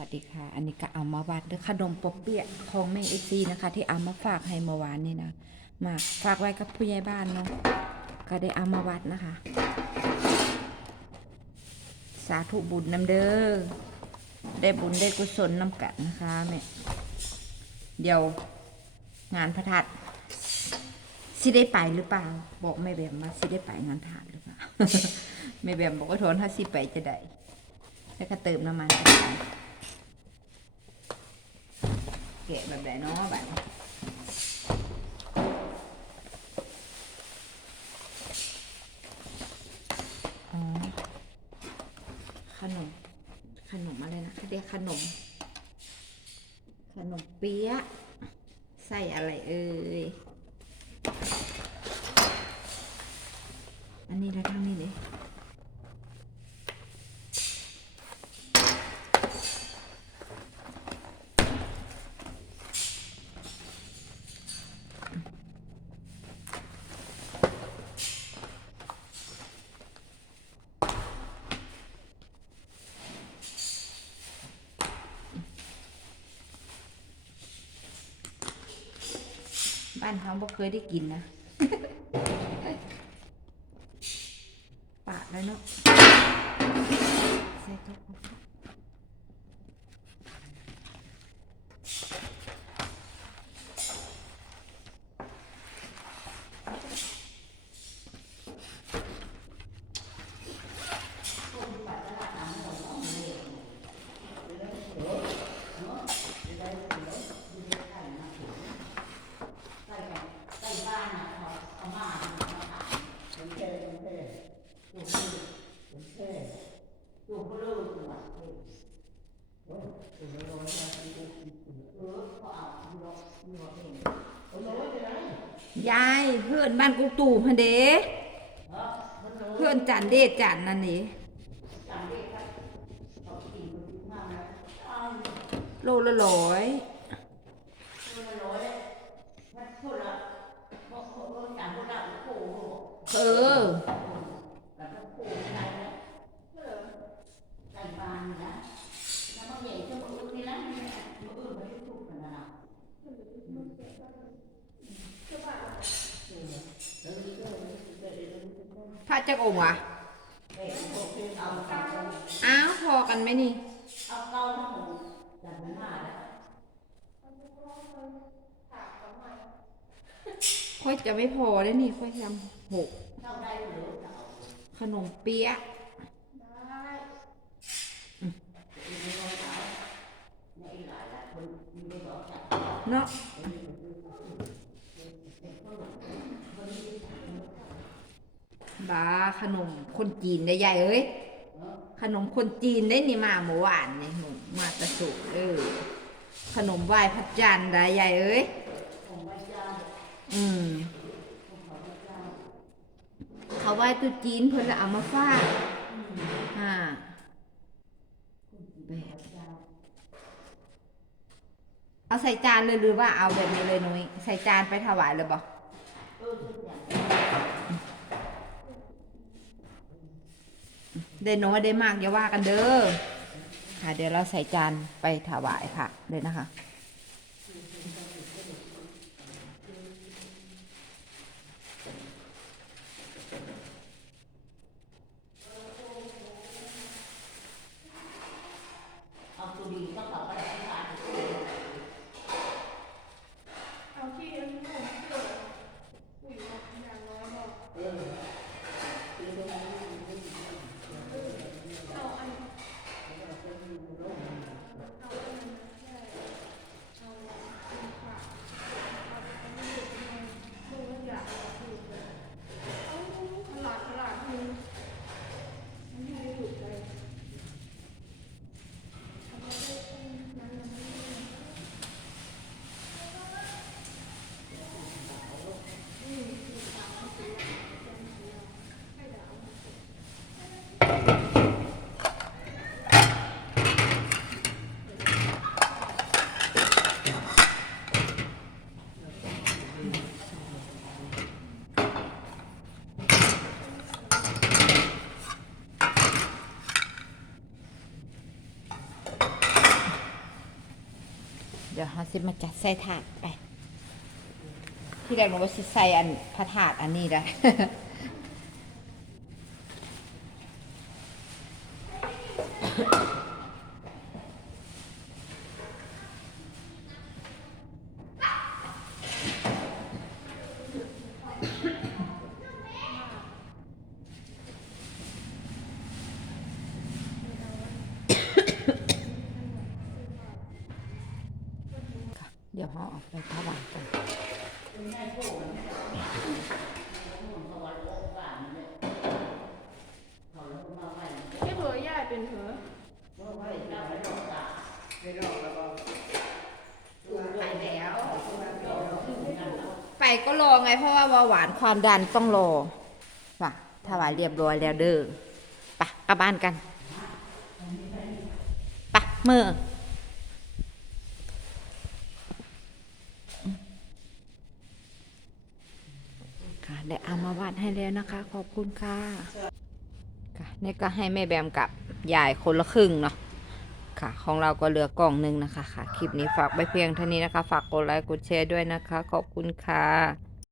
วัสดีค่ะ อันนี้ก็เอามาวัดด้วยขนมปกเปียะของแม่เอซีนะคะ ที่เอามาฝากให้เมื่อวานนี่นะมาฝากไว้กับผู้ใหญ่บ้านเนาะก็ได้เอามาวัดนะคะ สาธุบุญน้ำเด้อได้บุญได้กุศลน้ำกันนะคะแม่เดี๋ยวงานพระธาตุสิได้ไปหรือเปล่า บอกแม่แบมมาสิได้ไปงานพระธาตุหรือเปล่าแม่แบมบอกว่าทนถ้าสิไปจะได้แล้วก็เติมน้ำมันไป กะแบบไหนเนาะแบบนี้ขนม ขนมอะไรนะเขาเรียกขนม ขนมเปี๊ยะใส่อะไรเอ่ยอันนี้แล้วทั้งนี้เลยานเขาบ่เคยได้กินนะปะแล้วเนาะใส่เข้าไยายเพื่อนบ้านกูตู่พันเดเพื่อนจันเดชจันนั่นนี่โลละร้อยเออ พระ จักองค์วะอ้าวพอกันไหมนี่ค่อยจะไม่พอได้นี่ค่อยทำหกขนมเปี๊ยะเนาะบา ขนมคนจีนได้ใหญ่เอ้ยขนมคนจีนได้นี่มาเมื่อวานนี่หนูมาตะสุเออขนมไหว้พระจันทร์ได้ใหญ่เอ้ยอืมเขาไหว้ตุ๊จีนเพื่อจะเอามาฝากอ่าแบบเอาใส่จานเลยหรือว่าเอาแบบนี้เลยนุ้ยใส่จานไปถวายเลยบอก ได้น้อยได้มากอย่าว่ากันเด้อค่ะ เดี๋ยวเราใส่จานไปถวายค่ะเลยนะคะ เอาที่อันนี้หน่อยที่เกิดปุ๋ยบอกอย่างน้อยบอกเอาอันเอาอันนั้นใช่เอาอันค่ะเอาอันนี้เด็กมันดูมันอยากเอาถูกเลยเอาขลาดขลาดนึงมันอยู่ถูกเลยเอาไปได้นั้นนั้น อ เดี๋ยวเขาสิมาจัดใส่ถาดไป ที่แรกหนูว่าสิใส่อันพระถาดอันนี้ละ เดี๋ยวเราออกไปถวายกัน ที่เผยใหญ่เป็นเผย ไป ก็รอไง เพราะว่าเบาหวานความดันต้องรอว่ะถวายเรียบร้อยแล้วเด้อไปกลับบ้านกันไปมือค่ะได้เอามาวาดให้แล้วนะคะ ขอบคุณค่ะค่ะนี่ก็ให้แม่แบมกับยายคนละครึ่งเนาะ ค่ะ ของเราก็เหลือกล่องหนึ่งนะคะค่ะ คลิปนี้ฝากไปเพียงเท่านี้นะคะ ฝากกดไลค์กดแชร์ด้วยนะคะ ขอบคุณค่ะ